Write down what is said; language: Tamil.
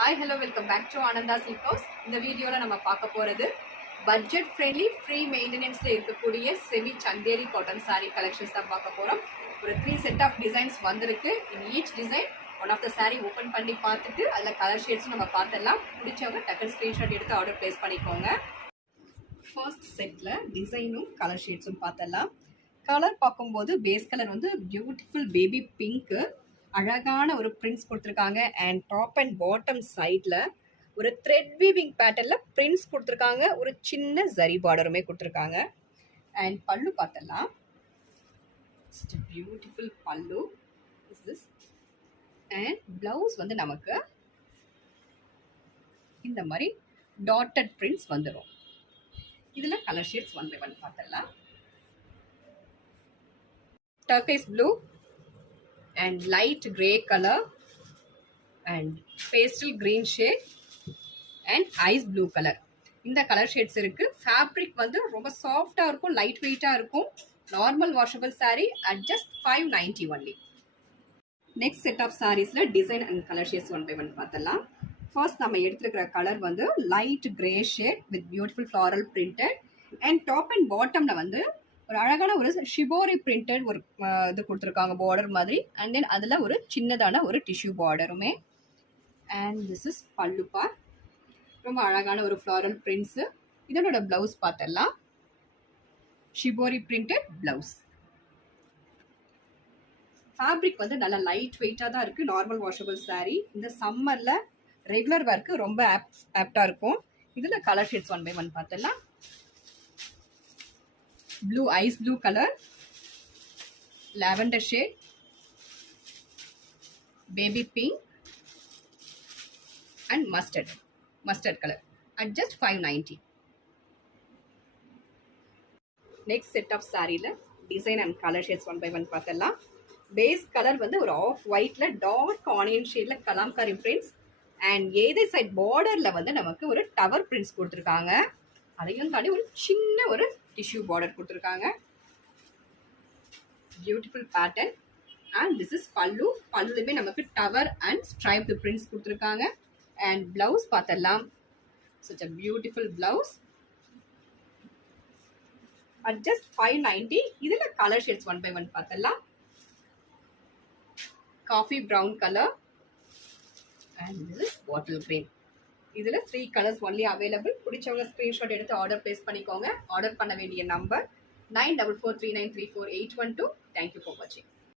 Hi, hello, welcome back to Ananda Silk House. இந்த வீடியோல நம்ம பார்க்க போறது பட்ஜெட் ஃப்ரெண்ட்லி ஃப்ரீ மெயின்டெனன்ஸ்ல இருக்கக்கூடிய semi Chanderi cotton saree collections தான் பார்க்க போறோம். ஒரு 3 செட் ஆஃப் டிசைன்ஸ் வந்திருக்கு. in each design one of the saree open பண்ணி பார்த்துட்டு அதுல கலர் ஷேட்ஸ் நம்ம பார்த்தலாம். பிடிச்சவங்க டக்கன் ஸ்கிரீன்ஷாட் எடுத்து ஆர்டர் பிளேஸ் பண்ணிக்கோங்க. ஃபர்ஸ்ட் செட்ல டிசைனும் கலர் ஷேட்ஸும் பார்த்தலாம். கலர் பார்க்கும்போது பேஸ் கலர் வந்து பியூட்டிஃபுல் பேபி பிங்க், அழகான ஒரு பிரிண்ட்ஸ் கொடுத்துருக்காங்க. அண்ட் டாப் அண்ட் பாட்டம் சைடில் ஒரு த்ரெட் வீவிங் பேட்டர்னில் பிரிண்ட்ஸ் கொடுத்துருக்காங்க. ஒரு சின்ன ஜரி பார்டருமே கொடுத்துருக்காங்க. அண்ட் பல்லு பார்த்தலாம். பியூட்டிஃபுல் பல்லு இஸ் திஸ். அண்ட் பிளவுஸ் வந்து நமக்கு இந்த மாதிரி டாட்டட் பிரிண்ட்ஸ் வந்துடும். இதில் colour shades one by one பார்த்தலாம். Turquoise blue and light grey color and pastel green shade and ice blue color. இந்த கலர் ஷேட்ஸ் இருக்கு. ஃபேப்ரிக் வந்து ரொம்ப சாஃப்டா இருக்கும், லைட் வெயிட்டா இருக்கும். Normal washable saree at just 590 only. Next set of சாரீஸ்ல design and colour shades one by one பார்த்தலாம். ஃபர்ஸ்ட் நம்ம எடுத்துக்கிற கலர் வந்து light grey shade with beautiful floral printed and top and பாட்டம்ல வந்து ஒரு அழகான ஒரு ஷிபோரி பிரிண்டட் ஒரு இது கொடுத்துருக்காங்க பார்டர் மாதிரி. அண்ட் தென் அதில் ஒரு சின்னதான ஒரு டிஷ்யூ பார்டருமே. அண்ட் திஸ் இஸ் பல்லுப்பா. ரொம்ப அழகான ஒரு ஃப்ளாரல் பிரிண்ட்ஸு. இதனோட ப்ளவுஸ் பார்த்தலாம். Shibori printed blouse. ஃபேப்ரிக் வந்து நல்லா லைட் வெயிட்டாக தான் இருக்குது. Normal washable saree. இந்த சம்மரில் ரெகுலர் வேர்க்கு ரொம்ப ஆப்டாக இருக்கும். இதில் colour shades one by one பார்த்தலாம். blue ice blue color, lavender shade, baby pink and mustard color at just 590. next set of saree la design and color shades one by one பார்த்தலாம். base color வந்து ஒரு ஆஃப் ஒயிட்ல டார்க் ஆனியன் ஷேட்ல கலாம்காரி prints and ஏதே சைட் பார்டர்ல வந்து நமக்கு ஒரு டவர் prints கொடுத்துருக்காங்க. அதையும் தாண்டி ஒரு சின்ன ஒரு டிஷ்யூ பார்டர் கொடுத்துருக்காங்க. Beautiful pattern. And this is pallu. பல்லுலையுமே நமக்கு டவர் அண்ட் ஸ்ட்ரைப்டு பிரிண்ட்ஸ் கொடுத்துருக்காங்க. அண்ட் பிளவுஸ் பார்த்தலாம். such a beautiful blouse at just 590. இதில் colour shades one by one பார்த்தலாம். Coffee brown colour and this is bottle green. இதில் 3 கலர்ஸ் ஒன்லி அவைலபிள். பிடிச்சவங்க ஸ்க்ரீன்ஷாட் எடுத்து ஆர்டர் பிளேஸ் பண்ணிக்கோங்க. ஆர்டர் பண்ண வேண்டிய நம்பர் 9443934812. தேங்க்யூ ஃபார் வாட்சிங்.